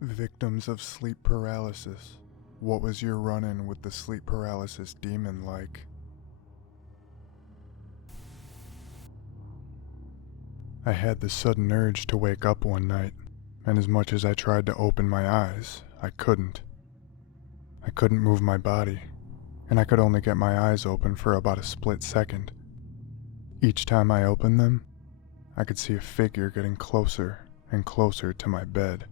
Victims of sleep paralysis. What was your run-in with the sleep paralysis demon like? I had the sudden urge to wake up one night, and as much as I tried to open my eyes, I couldn't. I couldn't move my body, and I could only get my eyes open for about a split second. Each time I opened them, I could see a figure getting closer and closer to my bed,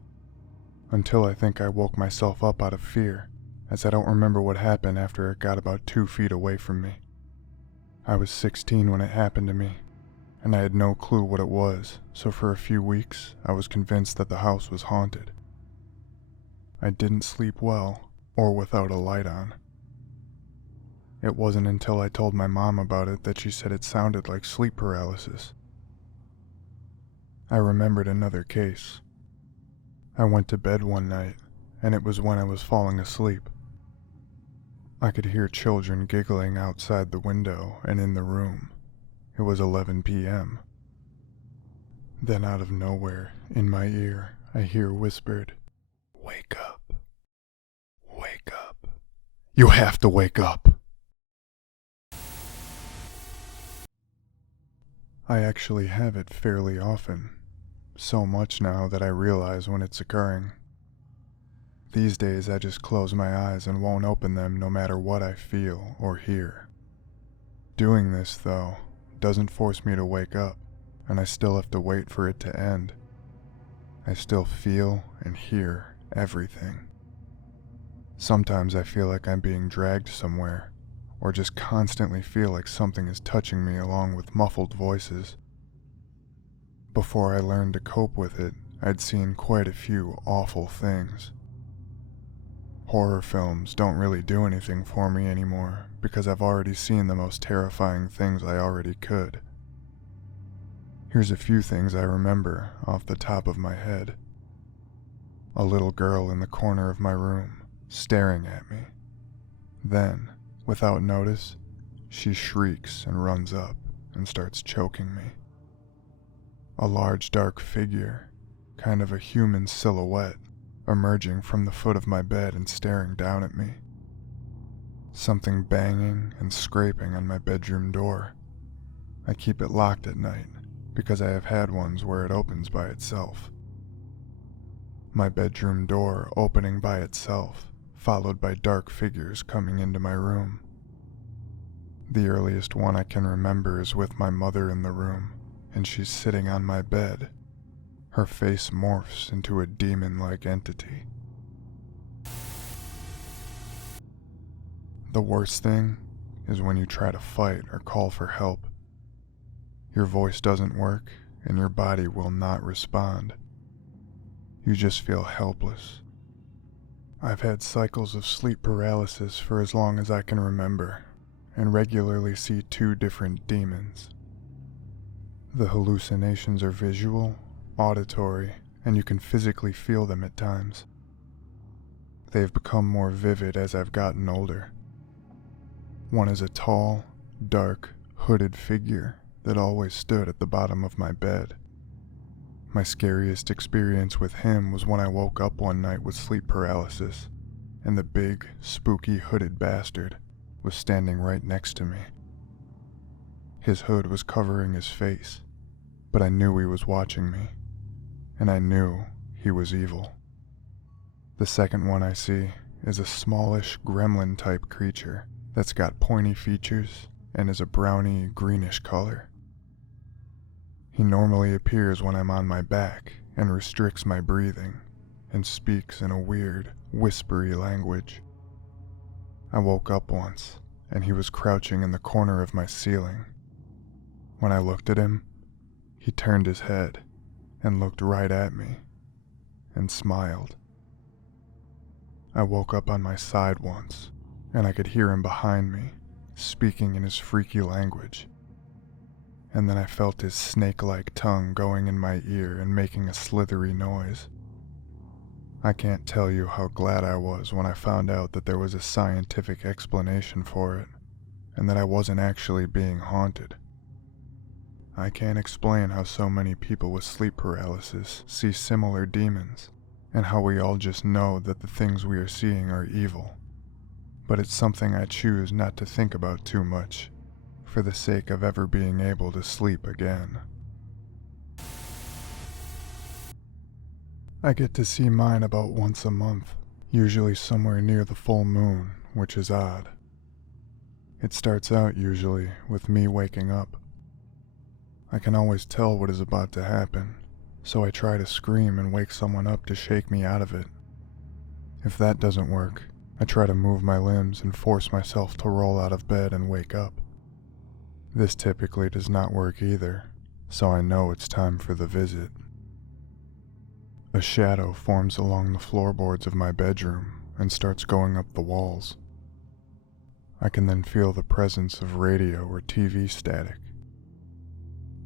until I think I woke myself up out of fear, as I don't remember what happened after it got about 2 feet away from me. I was 16 when it happened to me, and I had no clue what it was, so for a few weeks I was convinced that the house was haunted. I didn't sleep well, or without a light on. It wasn't until I told my mom about it that she said it sounded like sleep paralysis. I remembered another case. I went to bed one night, and it was when I was falling asleep. I could hear children giggling outside the window and in the room. It was 11 p.m. Then out of nowhere, in my ear, I hear whispered, "Wake up. Wake up. You have to wake up." I actually have it fairly often, so much now that I realize when it's occurring. These days I just close my eyes and won't open them no matter what I feel or hear. Doing this, though, doesn't force me to wake up, and I still have to wait for it to end. I still feel and hear everything. Sometimes I feel like I'm being dragged somewhere, or just constantly feel like something is touching me along with muffled voices. Before I learned to cope with it, I'd seen quite a few awful things. Horror films don't really do anything for me anymore because I've already seen the most terrifying things I already could. Here's a few things I remember off the top of my head. A little girl in the corner of my room, staring at me. Then, without notice, she shrieks and runs up and starts choking me. A large dark figure, kind of a human silhouette, emerging from the foot of my bed and staring down at me. Something banging and scraping on my bedroom door. I keep it locked at night because I have had ones where it opens by itself. My bedroom door opening by itself, followed by dark figures coming into my room. The earliest one I can remember is with my mother in the room, and she's sitting on my bed. Her face morphs into a demon-like entity. The worst thing is when you try to fight or call for help. Your voice doesn't work, and your body will not respond. You just feel helpless. I've had cycles of sleep paralysis for as long as I can remember, and regularly see 2 different demons. The hallucinations are visual, auditory, and you can physically feel them at times. They've become more vivid as I've gotten older. One is a tall, dark, hooded figure that always stood at the bottom of my bed. My scariest experience with him was when I woke up one night with sleep paralysis, and the big, spooky hooded bastard was standing right next to me. His hood was covering his face, but I knew he was watching me, and I knew he was evil. The second one I see is a smallish gremlin-type creature that's got pointy features and is a browny, greenish color. He normally appears when I'm on my back and restricts my breathing and speaks in a weird, whispery language. I woke up once, and he was crouching in the corner of my ceiling. When I looked at him, he turned his head and looked right at me and smiled. I woke up on my side once, and I could hear him behind me, speaking in his freaky language. And then I felt his snake-like tongue going in my ear and making a slithery noise. I can't tell you how glad I was when I found out that there was a scientific explanation for it, and that I wasn't actually being haunted. I can't explain how so many people with sleep paralysis see similar demons, and how we all just know that the things we are seeing are evil. But it's something I choose not to think about too much, for the sake of ever being able to sleep again. I get to see mine about once a month, usually somewhere near the full moon, which is odd. It starts out usually with me waking up. I can always tell what is about to happen, so I try to scream and wake someone up to shake me out of it. If that doesn't work, I try to move my limbs and force myself to roll out of bed and wake up. This typically does not work either, so I know it's time for the visit. A shadow forms along the floorboards of my bedroom and starts going up the walls. I can then feel the presence of radio or TV static.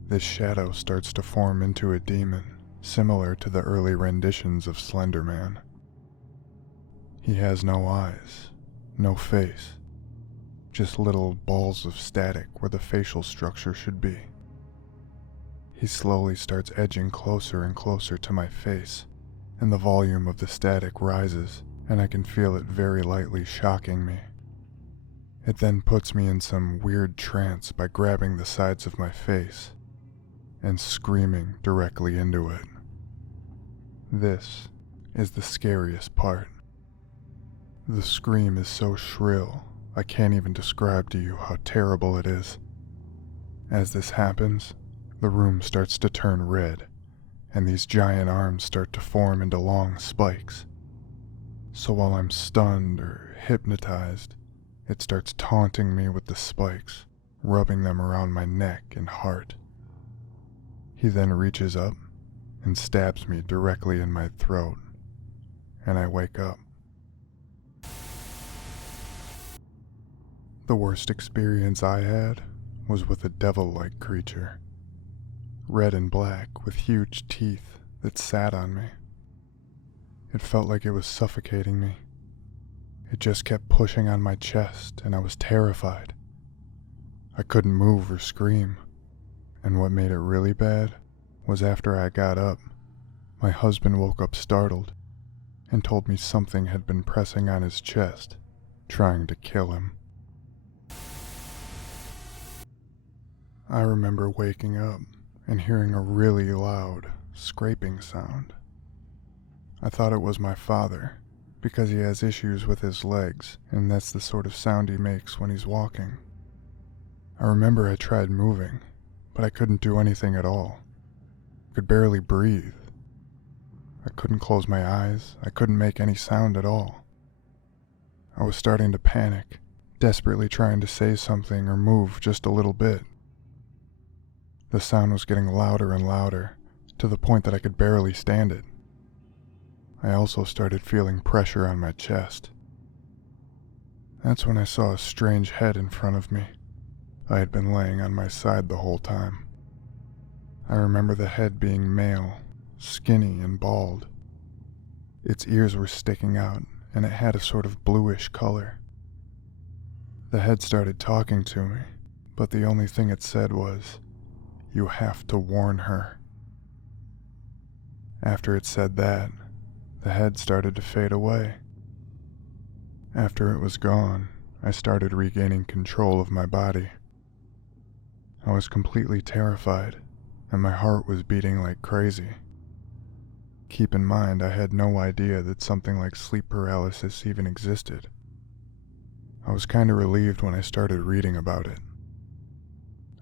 This shadow starts to form into a demon, similar to the early renditions of Slender Man. He has no eyes, no face, just little balls of static where the facial structure should be. He slowly starts edging closer and closer to my face, and the volume of the static rises, and I can feel it very lightly shocking me. It then puts me in some weird trance by grabbing the sides of my face and screaming directly into it. This is the scariest part. The scream is so shrill, I can't even describe to you how terrible it is. As this happens, the room starts to turn red, and these giant arms start to form into long spikes. So while I'm stunned or hypnotized, it starts taunting me with the spikes, rubbing them around my neck and heart. He then reaches up and stabs me directly in my throat, and I wake up. The worst experience I had was with a devil-like creature, red and black with huge teeth that sat on me. It felt like it was suffocating me. It just kept pushing on my chest, and I was terrified. I couldn't move or scream. And what made it really bad was after I got up, my husband woke up startled and told me something had been pressing on his chest, trying to kill him. I remember waking up and hearing a really loud, scraping sound. I thought it was my father, because he has issues with his legs, and that's the sort of sound he makes when he's walking. I remember I tried moving, but I couldn't do anything at all. I could barely breathe. I couldn't close my eyes. I couldn't make any sound at all. I was starting to panic, desperately trying to say something or move just a little bit. The sound was getting louder and louder, to the point that I could barely stand it. I also started feeling pressure on my chest. That's when I saw a strange head in front of me. I had been laying on my side the whole time. I remember the head being male, skinny and bald. Its ears were sticking out, and it had a sort of bluish color. The head started talking to me, but the only thing it said was, "You have to warn her." After it said that, the head started to fade away. After it was gone, I started regaining control of my body. I was completely terrified, and my heart was beating like crazy. Keep in mind, I had no idea that something like sleep paralysis even existed. I was kinda relieved when I started reading about it.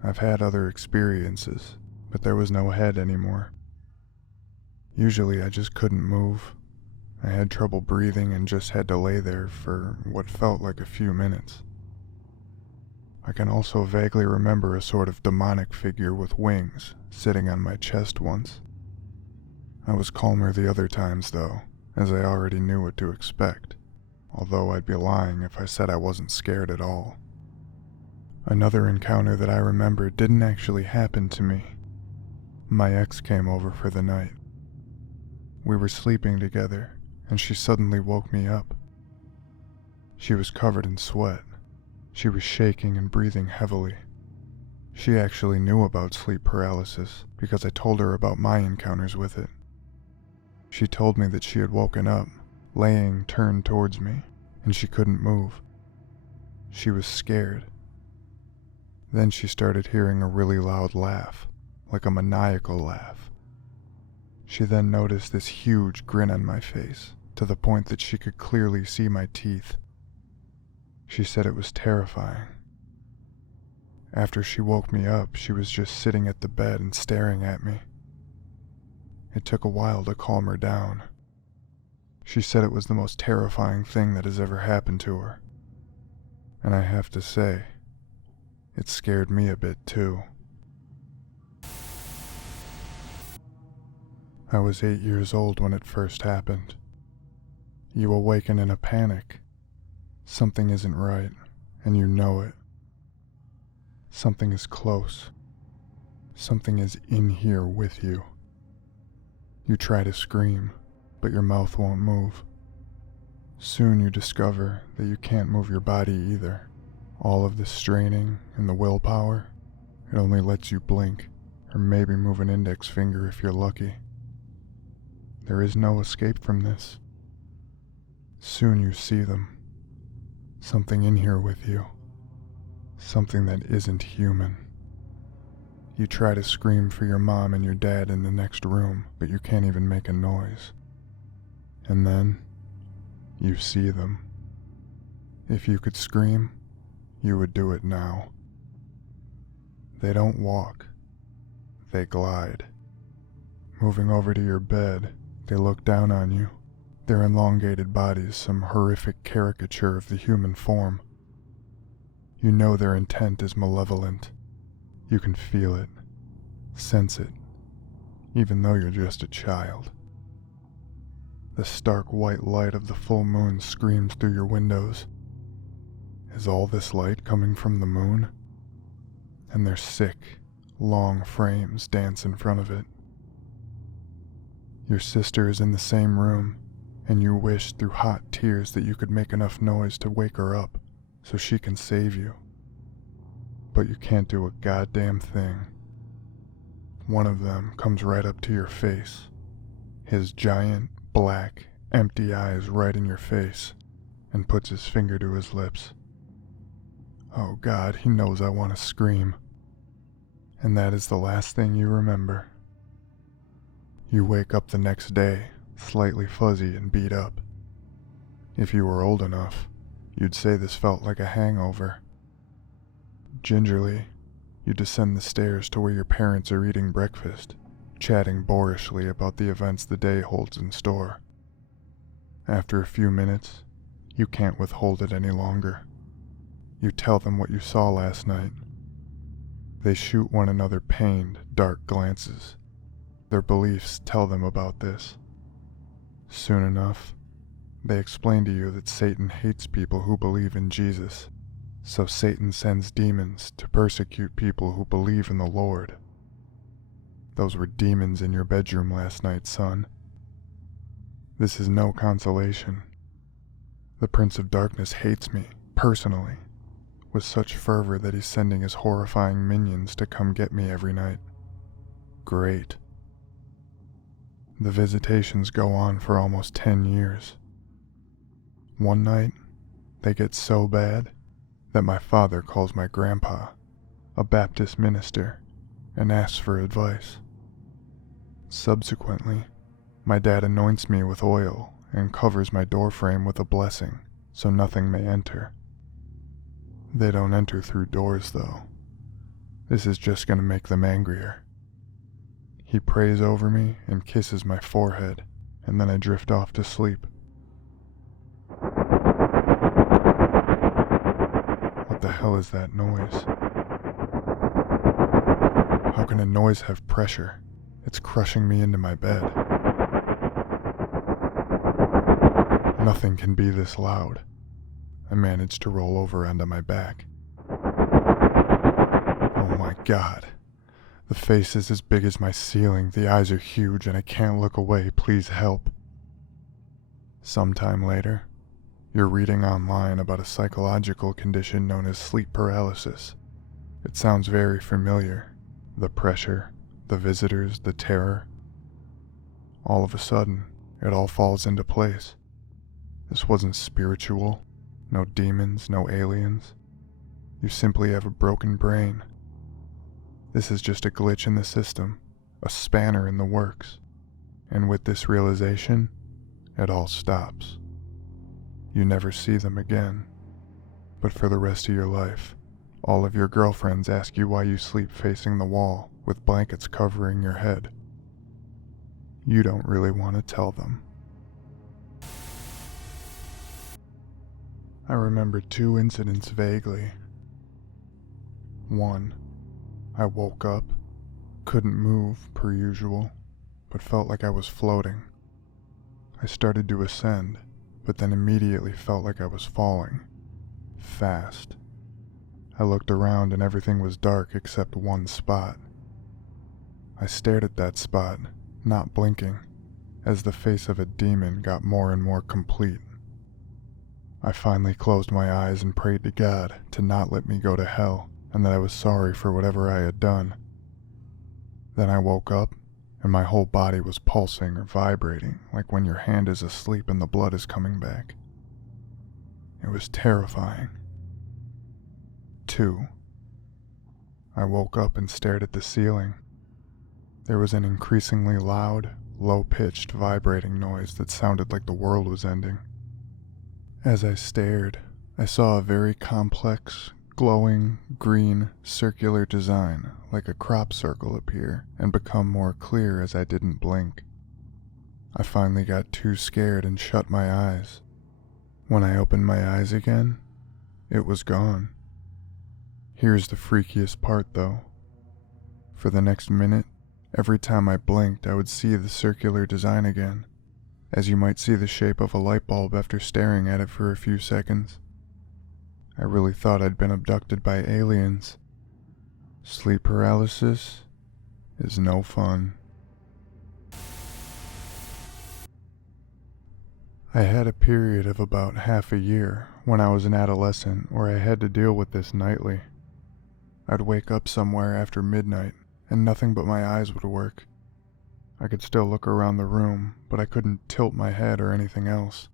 I've had other experiences, but there was no head anymore. Usually I just couldn't move. I had trouble breathing and just had to lay there for what felt like a few minutes. I can also vaguely remember a sort of demonic figure with wings sitting on my chest once. I was calmer the other times though, as I already knew what to expect, although I'd be lying if I said I wasn't scared at all. Another encounter that I remember didn't actually happen to me. My ex came over for the night. We were sleeping together, and she suddenly woke me up. She was covered in sweat. She was shaking and breathing heavily. She actually knew about sleep paralysis because I told her about my encounters with it. She told me that she had woken up, laying turned towards me, and she couldn't move. She was scared. Then she started hearing a really loud laugh, like a maniacal laugh. She then noticed this huge grin on my face, to the point that she could clearly see my teeth. She said it was terrifying. After she woke me up, she was just sitting at the bed and staring at me. It took a while to calm her down. She said it was the most terrifying thing that has ever happened to her. And I have to say, it scared me a bit too. I was 8 years old when it first happened. You awaken in a panic. Something isn't right, and you know it. Something is close. Something is in here with you. You try to scream, but your mouth won't move. Soon you discover that you can't move your body either. All of the straining and the willpower, it only lets you blink, or maybe move an index finger if you're lucky. There is no escape from this. Soon you see them. Something in here with you. Something that isn't human. You try to scream for your mom and your dad in the next room, but you can't even make a noise. And then, you see them. If you could scream, you would do it now. They don't walk. They glide. Moving over to your bed, they look down on you. Their elongated bodies, some horrific caricature of the human form. You know their intent is malevolent. You can feel it, sense it, even though you're just a child. The stark white light of the full moon screams through your windows. Is all this light coming from the moon? And their sick, long frames dance in front of it. Your sister is in the same room, and you wish through hot tears that you could make enough noise to wake her up so she can save you. But you can't do a goddamn thing. One of them comes right up to your face, his giant, black, empty eyes right in your face, and puts his finger to his lips. Oh God, he knows I want to scream. And that is the last thing you remember. You wake up the next day, slightly fuzzy and beat up. If you were old enough, you'd say this felt like a hangover. Gingerly, you descend the stairs to where your parents are eating breakfast, chatting boorishly about the events the day holds in store. After a few minutes, you can't withhold it any longer. You tell them what you saw last night. They shoot one another pained, dark glances. Their beliefs tell them about this. Soon enough, they explain to you that Satan hates people who believe in Jesus, so Satan sends demons to persecute people who believe in the Lord. Those were demons in your bedroom last night, son. This is no consolation. The Prince of Darkness hates me, personally, with such fervor that he's sending his horrifying minions to come get me every night. Great. The visitations go on for almost 10 years. One night, they get so bad that my father calls my grandpa, a Baptist minister, and asks for advice. Subsequently, my dad anoints me with oil and covers my doorframe with a blessing so nothing may enter. They don't enter through doors, though. This is just going to make them angrier. He prays over me and kisses my forehead, and then I drift off to sleep. What the hell is that noise? How can a noise have pressure? It's crushing me into my bed. Nothing can be this loud. I managed to roll over onto my back. Oh my God. The face is as big as my ceiling, the eyes are huge, and I can't look away. Please help. Sometime later, you're reading online about a psychological condition known as sleep paralysis, It sounds very familiar. The pressure, the visitors, the terror. All of a sudden, it all falls into place. This wasn't spiritual. No demons, no aliens. You simply have a broken brain. This is just a glitch in the system, a spanner in the works. And with this realization, it all stops. You never see them again. But for the rest of your life, all of your girlfriends ask you why you sleep facing the wall with blankets covering your head. You don't really want to tell them. I remember 2 incidents vaguely. 1. I woke up, couldn't move per usual, but felt like I was floating. I started to ascend, but then immediately felt like I was falling. Fast. I looked around and everything was dark except one spot. I stared at that spot, not blinking, as the face of a demon got more and more complete. I finally closed my eyes and prayed to God to not let me go to hell, and that I was sorry for whatever I had done. Then I woke up, and my whole body was pulsing or vibrating, like when your hand is asleep and the blood is coming back. It was terrifying. 2. I woke up and stared at the ceiling. There was an increasingly loud, low-pitched, vibrating noise that sounded like the world was ending. As I stared, I saw a very complex, glowing, green, circular design, like a crop circle, appear and become more clear as I didn't blink. I finally got too scared and shut my eyes. When I opened my eyes again, it was gone. Here's the freakiest part, though. For the next minute, every time I blinked, I would see the circular design again, as you might see the shape of a light bulb after staring at it for a few seconds. I really thought I'd been abducted by aliens. Sleep paralysis is no fun. I had a period of about half a year when I was an adolescent where I had to deal with this nightly. I'd wake up somewhere after midnight and nothing but my eyes would work. I could still look around the room, but I couldn't tilt my head or anything else.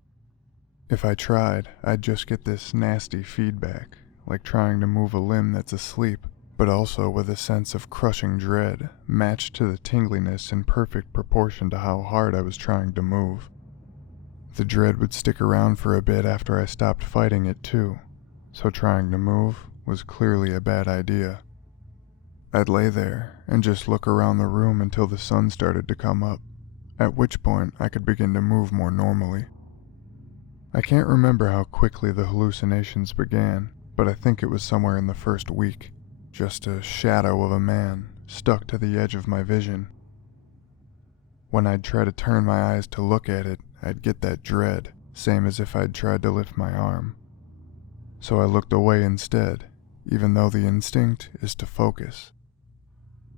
If I tried, I'd just get this nasty feedback, like trying to move a limb that's asleep, but also with a sense of crushing dread, matched to the tingliness in perfect proportion to how hard I was trying to move. The dread would stick around for a bit after I stopped fighting it too, so trying to move was clearly a bad idea. I'd lay there and just look around the room until the sun started to come up, at which point I could begin to move more normally. I can't remember how quickly the hallucinations began, but I think it was somewhere in the first week, just a shadow of a man stuck to the edge of my vision. When I'd try to turn my eyes to look at it, I'd get that dread, same as if I'd tried to lift my arm. So I looked away instead, even though the instinct is to focus.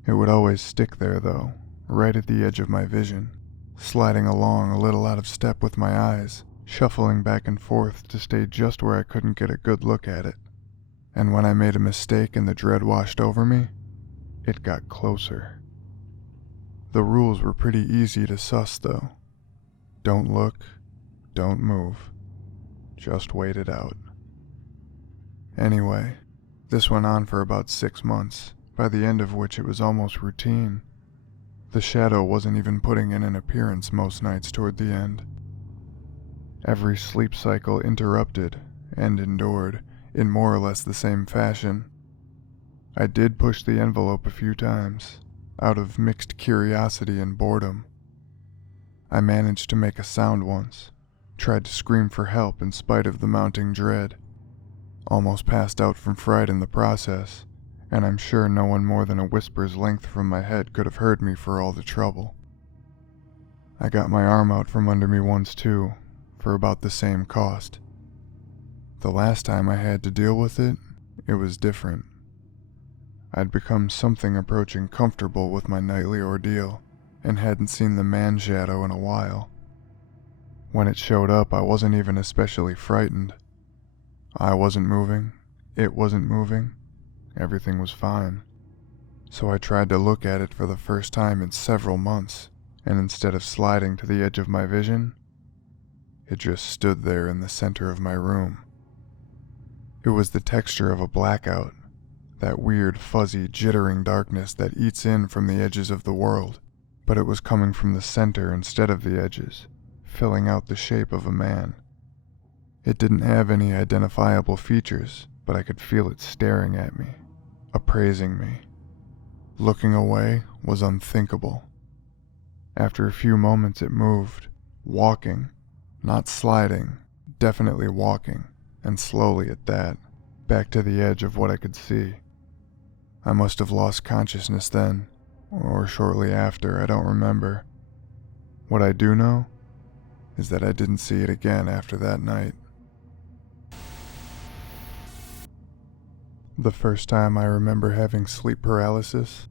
It would always stick there though, right at the edge of my vision, sliding along a little out of step with my eyes, shuffling back and forth to stay just where I couldn't get a good look at it. And when I made a mistake and the dread washed over me, it got closer. The rules were pretty easy to suss though. Don't look, don't move, just wait it out. Anyway, this went on for about 6 months, by the end of which it was almost routine. The shadow wasn't even putting in an appearance most nights toward the end. Every sleep cycle interrupted and endured in more or less the same fashion. I did push the envelope a few times, out of mixed curiosity and boredom. I managed to make a sound once, tried to scream for help in spite of the mounting dread. Almost passed out from fright in the process, and I'm sure no one more than a whisper's length from my head could have heard me for all the trouble. I got my arm out from under me once too, for about the same cost. The last time I had to deal with it, it was different. I'd become something approaching comfortable with my nightly ordeal, and hadn't seen the man shadow in a while. When it showed up, I wasn't even especially frightened. I wasn't moving, it wasn't moving, everything was fine. So I tried to look at it for the first time in several months, and instead of sliding to the edge of my vision, it just stood there in the center of my room. It was the texture of a blackout, that weird, fuzzy, jittering darkness that eats in from the edges of the world, but it was coming from the center instead of the edges, filling out the shape of a man. It didn't have any identifiable features, but I could feel it staring at me, appraising me. Looking away was unthinkable. After a few moments it moved, walking, not sliding, definitely walking, and slowly at that, back to the edge of what I could see. I must have lost consciousness then, or shortly after, I don't remember. What I do know is that I didn't see it again after that night. The first time I remember having sleep paralysis,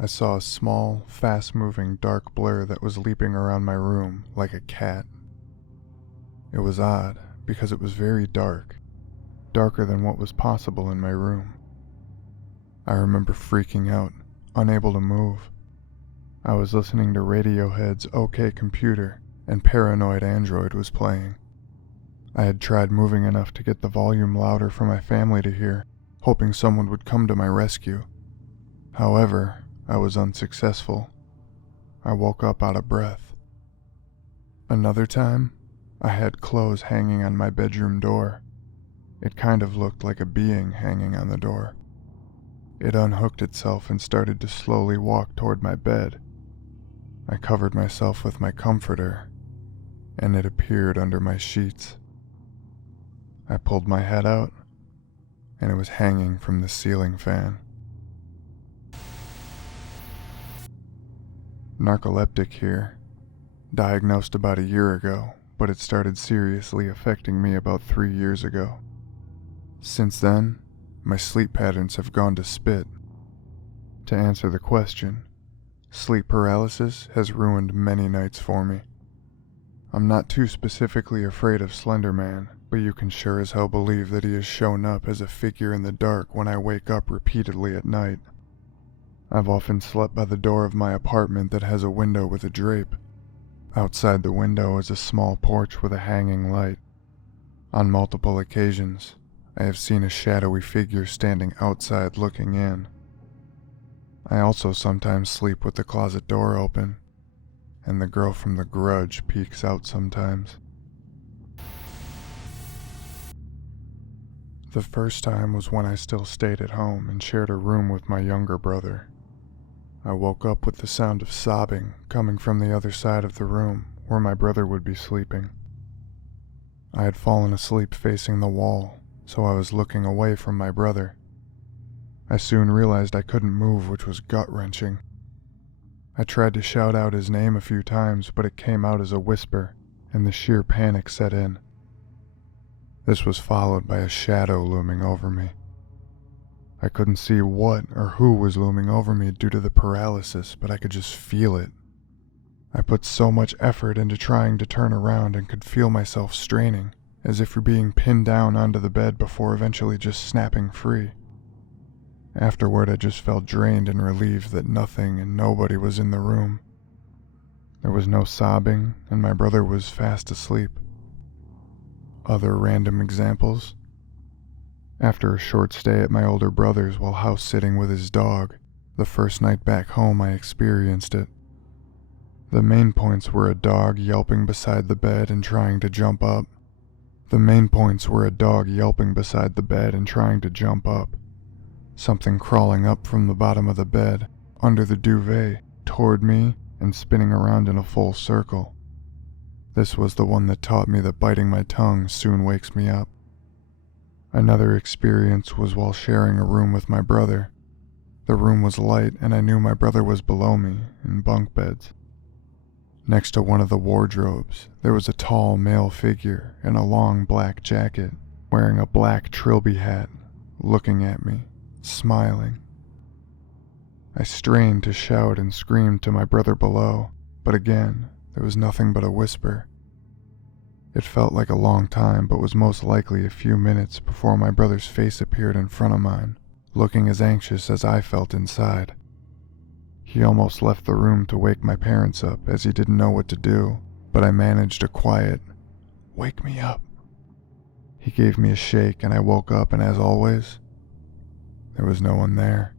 I saw a small, fast-moving dark blur that was leaping around my room like a cat. It was odd because it was very dark, darker than what was possible in my room. I remember freaking out, unable to move. I was listening to Radiohead's OK Computer, and Paranoid Android was playing. I had tried moving enough to get the volume louder for my family to hear, hoping someone would come to my rescue. However, I was unsuccessful. I woke up out of breath. Another time, I had clothes hanging on my bedroom door. It kind of looked like a being hanging on the door. It unhooked itself and started to slowly walk toward my bed. I covered myself with my comforter, and it appeared under my sheets. I pulled my head out, and it was hanging from the ceiling fan. Narcoleptic here. Diagnosed about a year ago, but it started seriously affecting me about 3 years ago. Since then, my sleep patterns have gone to spit. To answer the question, sleep paralysis has ruined many nights for me. I'm not too specifically afraid of Slender Man, but you can sure as hell believe that he has shown up as a figure in the dark when I wake up repeatedly at night. I've often slept by the door of my apartment that has a window with a drape. Outside the window is a small porch with a hanging light. On multiple occasions, I have seen a shadowy figure standing outside looking in. I also sometimes sleep with the closet door open, and the girl from The Grudge peeks out sometimes. The first time was when I still stayed at home and shared a room with my younger brother. I woke up with the sound of sobbing coming from the other side of the room where my brother would be sleeping. I had fallen asleep facing the wall, so I was looking away from my brother. I soon realized I couldn't move, which was gut-wrenching. I tried to shout out his name a few times, but it came out as a whisper, and the sheer panic set in. This was followed by a shadow looming over me. I couldn't see what or who was looming over me due to the paralysis, but I could just feel it. I put so much effort into trying to turn around and could feel myself straining, as if you're being pinned down onto the bed before eventually just snapping free. Afterward, I just felt drained and relieved that nothing and nobody was in the room. There was no sobbing, and my brother was fast asleep. Other random examples? After a short stay at my older brother's while house-sitting with his dog, the first night back home I experienced it. The main points were a dog yelping beside the bed and trying to jump up. Something crawling up from the bottom of the bed, under the duvet, toward me, and spinning around in a full circle. This was the one that taught me that biting my tongue soon wakes me up. Another experience was while sharing a room with my brother. The room was light, and I knew my brother was below me, in bunk beds. Next to one of the wardrobes, there was a tall male figure in a long black jacket, wearing a black trilby hat, looking at me, smiling. I strained to shout and scream to my brother below, but again, there was nothing but a whisper. It felt like a long time, but was most likely a few minutes before my brother's face appeared in front of mine, looking as anxious as I felt inside. He almost left the room to wake my parents up as he didn't know what to do, but I managed a quiet, "Wake me up." He gave me a shake and I woke up, and as always, there was no one there.